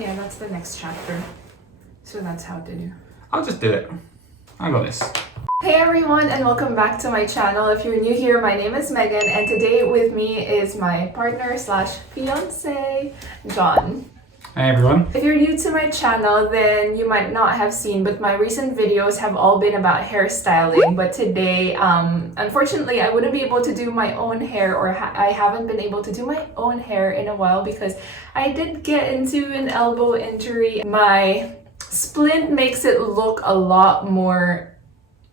Yeah, that's the next chapter. So that's how to do. I'll just do it. I got this. Hey everyone, and welcome back to my channel. If you're new here, my name is Megan, and today with me is my partner slash fiance, John. Hey everyone. If you're new to my channel, then you might not have seen, but my recent videos have all been about hairstyling. But today, unfortunately, I wouldn't be able to do my own hair, or I haven't been able to do my own hair in a while because I did get into an elbow injury. My splint makes it look a lot more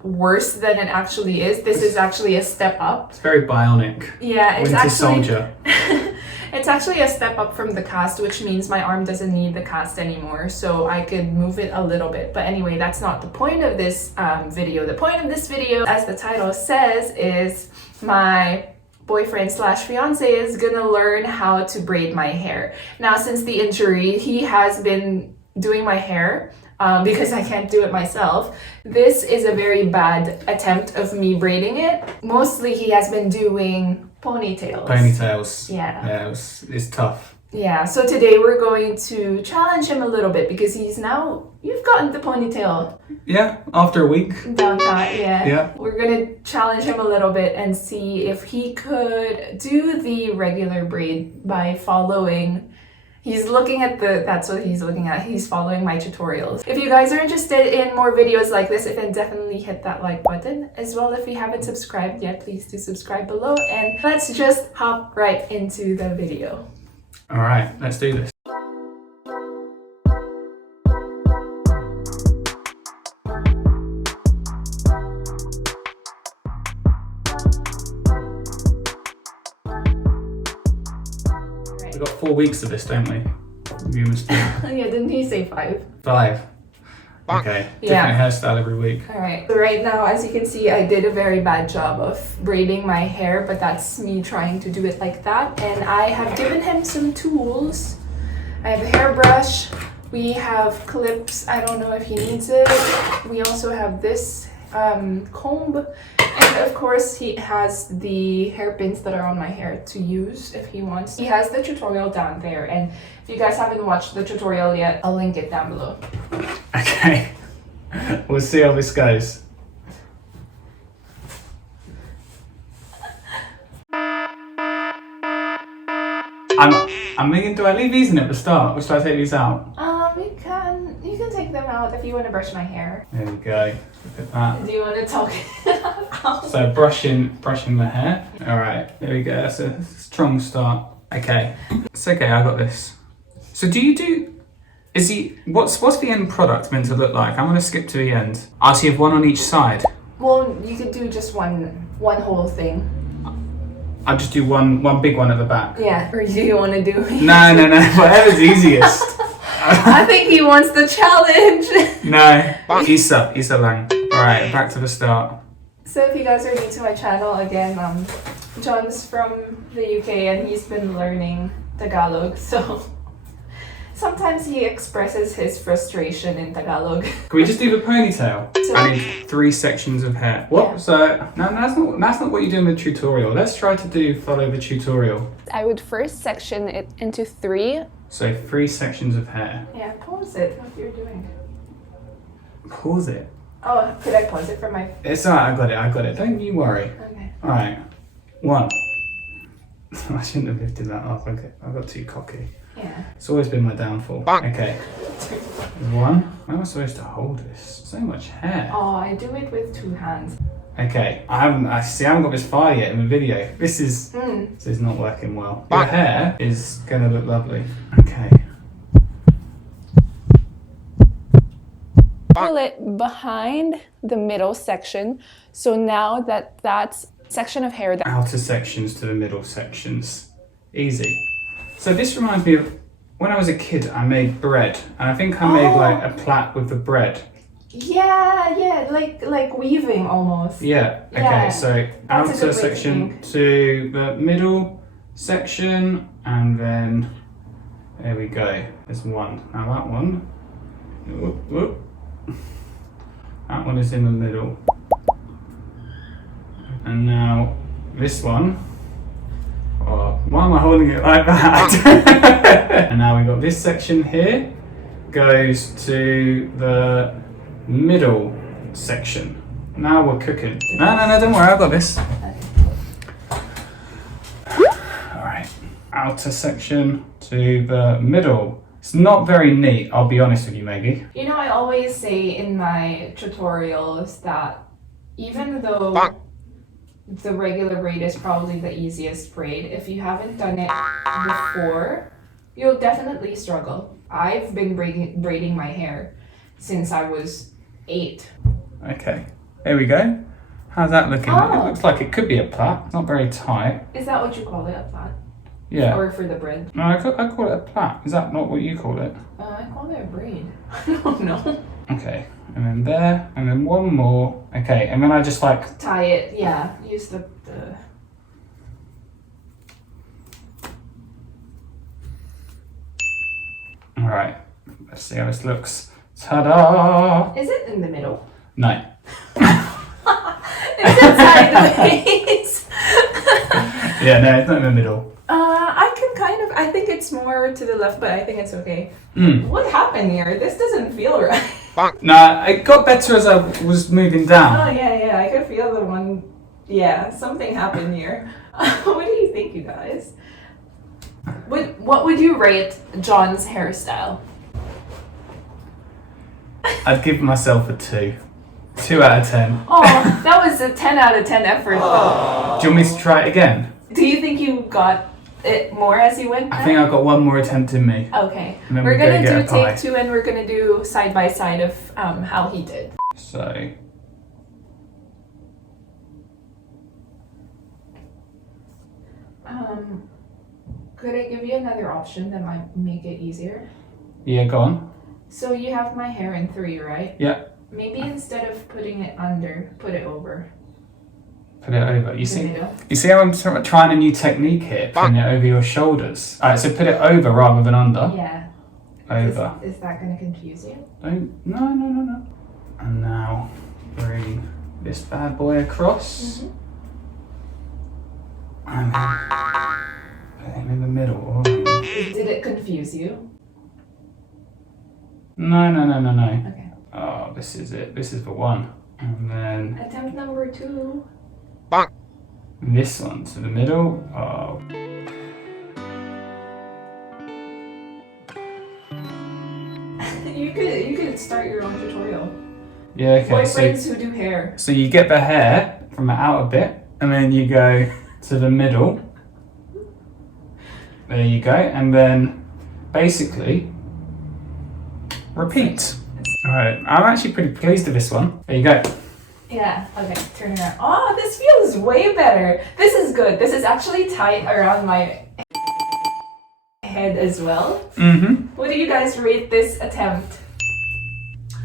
worse than it actually is. This is actually a step up. It's very bionic. Yeah, it's Winter actually Soldier. it's actually a step up from the cast, which means my arm doesn't need the cast anymore, so I could move it a little bit. But anyway, that's not the point of this video. The point of this video, as the title says, is my boyfriend slash fiance is gonna learn how to braid my hair. Now, since the injury, he has been doing my hair because I can't do it myself. This is a very bad attempt of me braiding it. Mostly he has been doing ponytails. Yeah, it's tough. Yeah, so today we're going to challenge him a little bit because you've gotten the ponytail Yeah, after a week. down pat, yeah. Yeah. We're gonna challenge him a little bit and see if he could do the regular braid by following. That's what he's looking at. He's following my tutorials. If you guys are interested in more videos like this, then definitely hit that like button. As well, if you haven't subscribed yet, please do subscribe below. And let's just hop right into the video. All right, let's do this. We've got 4 weeks of this, don't we? You must do Yeah, didn't he say 5? 5. Okay, different Yeah. hairstyle every week. All right. So right now, as you can see, I did a very bad job of braiding my hair, but that's me trying to do it like that. And I have given him some tools. I have a hairbrush. We have clips. I don't know if he needs it. We also have this comb. And of course, he has the hairpins that are on my hair to use if he wants. He has the tutorial down there. And if you guys haven't watched the tutorial yet, I'll link it down below. Okay, we'll see how this goes. I'm thinking, do I leave these in at the start or should I take these out? You can take them out if you want to brush my hair. There we go. Look at that. Do you want to talk it out? So brushing the hair. All right, there we go. That's a strong start. Okay, it's okay. I got this. So what's the end product meant to look like? I'm gonna skip to the end. So you have one on each side. Well, you could do just one whole thing. I'll just do one big one at the back. Yeah. Or do you want to do? No. Whatever's easiest. I think he wants the challenge. No. Isa lang. All right, back to the start. So if you guys are new to my channel, again, John's from the UK and he's been learning Tagalog, so sometimes he expresses his frustration in Tagalog. Can we just do the ponytail? So, I need 3 sections of hair. What? Yeah. So no, that's not what you do in the tutorial. Let's try to follow the tutorial. I would first section it into 3. So 3 sections of hair. Yeah, pause it. What you're doing. Pause it. Oh, could I pause it for my? It's alright. I got it. Don't you worry. Okay. All right. 1. I shouldn't have lifted that up. Okay, I got too cocky. Yeah. It's always been my downfall. Okay. 1. How am I supposed to hold this? So much hair. Oh, I do it with 2 hands. Okay, I haven't got this far yet in the video. This is not working well. Your hair is gonna look lovely. Okay. Pull it behind the middle section. So now that's section of hair that Outer sections to the middle sections. Easy. So this reminds me of when I was a kid, I made bread. And I think I made like a plait with the bread. Yeah, like weaving almost. Yeah, okay, Yeah. so That's a outer good way to section think. to the middle section, and then there we go, there's 1. Now that one, whoop. That one is in the middle. And now this one, oh, why am I holding it like that? And now we've got this section here, goes to the middle section. Now we're cooking. No, don't worry, I've got this. Alright, outer section to the middle. It's not very neat, I'll be honest with you, Maggie. You know, I always say in my tutorials that even though the regular braid is probably the easiest braid, if you haven't done it before, you'll definitely struggle. I've been braiding my hair since I was 8. Okay, here we go. How's that looking? Oh. It looks like it could be a plait. It's not very tight. Is that what you call it, a plait? Yeah. Or for the braid? No, I call it a plait. Is that not what you call it? I call it a braid. I don't know. Okay, and then there, and then one more. Okay, and then I just like... Tie it, yeah. Use the... Alright, let's see how this looks. Ta-da! Is it in the middle? No. Is it sideways? Yeah, no, it's not in the middle. I think it's more to the left, but I think it's okay. Mm. What happened here? This doesn't feel right. No, it got better as I was moving down. Oh, yeah, I could feel the one. Yeah, something happened here. What do you think, you guys? What would you rate John's hairstyle? I'd give myself a 2. 2 out of 10. Oh, that was a 10 out of 10 effort. Do you want me to try it again? Do you think you got it more as you went? I think I've got one more attempt in me. Okay. And then We're gonna get a do pie. take 2 and we're gonna do side by side of how he did. So... Could I give you another option that might make it easier? Yeah, go on. So you have my hair in 3, right? Yeah. Maybe instead of putting it under, put it over. Put it over. You the see? middle. You see how I'm sort of trying a new technique here? Putting it over your shoulders. Alright, so put it over rather than under. Yeah. Over. Is that going to confuse you? No. And now bring this bad boy across. Mm-hmm. And then put him in the middle. Oh. Did it confuse you? No. Okay. Oh, this is it. This is the one. And then Attempt number 2. this one to the middle. Oh. You could start your own tutorial. Yeah, okay. Boyfriends who do hair. So you get the hair from the outer bit, and then you go to the middle. There you go, and then basically repeat. Alright, I'm actually pretty pleased with this one. There you go. Yeah, okay, turn it around. Oh, this feels way better. This is good. This is actually tight around my head as well. Mm-hmm. What do you guys rate this attempt?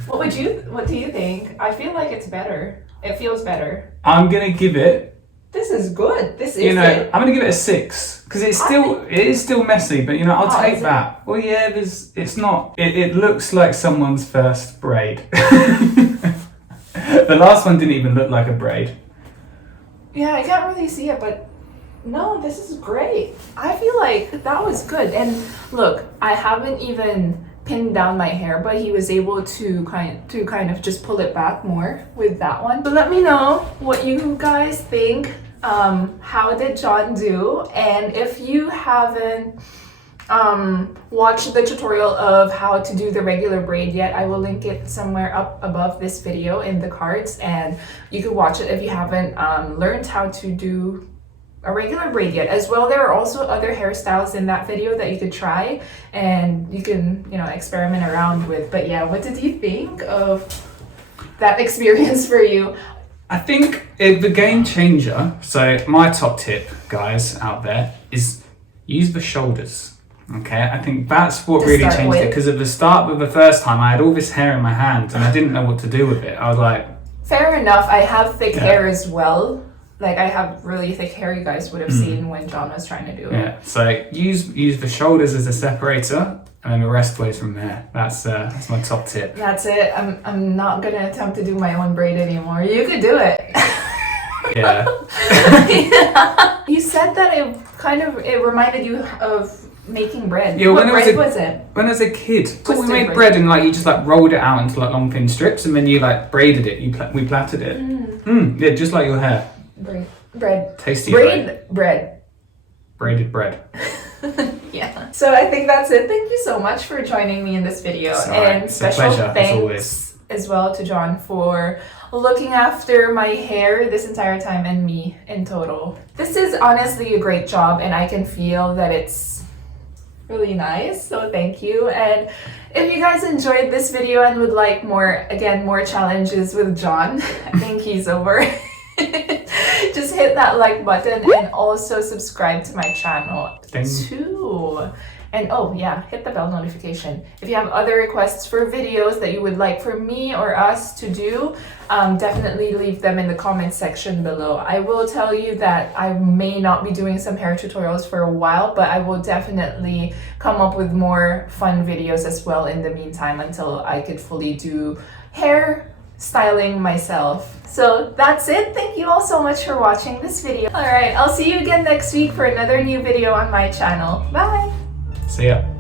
What do you think? I feel like it's better. It feels better. I'm gonna give it, This is good. This is you know, it. I'm gonna give it a 6. Because it is still messy, but you know, I'll Oh, take is it? that. Well, yeah, it's not. It looks like someone's first braid. The last one didn't even look like a braid. Yeah, I can't really see it, but no, this is great. I feel like that was good. And look, I haven't even pinned down my hair, but he was able to kind of just pull it back more with that one. So let me know what you guys think. How did John do? And if you haven't watched the tutorial of how to do the regular braid yet, I will link it somewhere up above this video in the cards, and you can watch it if you haven't learned how to do a regular braid yet. As well, there are also other hairstyles in that video that you could try and you can, you know, experiment around with. But yeah, what did you think of that experience for you? I think the game changer, so my top tip, guys, out there, is use the shoulders. Okay, I think that's what To really start changed it, with. because at the start of the first time, I had all this hair in my hand and I didn't know what to do with it. I was like, Fair enough, I have thick Yeah. hair as well. Like, I have really thick hair, you guys would have seen when John was trying to do it. yeah. So use the shoulders as a separator, and then the rest goes from there. That's my top tip. That's it. I'm not gonna attempt to do my own braid anymore. You could do it. Yeah. You said that it reminded you of making bread. Yeah, what bread was it? When I was a kid, we Twisted made bread. bread and like you just like rolled it out into like long thin strips and then you like braided it. We plaited it. Yeah, just like your hair. Bread. Tasty bread. Braided bread. Yeah. So I think that's it. Thank you so much for joining me in this video. And special thanks as well to John for looking after my hair this entire time and me in total. This is honestly a great job and I can feel that it's really nice, so thank you. And if you guys enjoyed this video and would like more challenges with John, I think he's over. Just hit that like button and also subscribe to my channel too. And oh yeah, hit the bell notification. If you have other requests for videos that you would like for me or us to do, definitely leave them in the comment section below. I will tell you that I may not be doing some hair tutorials for a while, but I will definitely come up with more fun videos as well in the meantime until I could fully do hair styling myself. So that's it. Thank you all so much for watching this video. Alright, I'll see you again next week for another new video on my channel. Bye! See ya.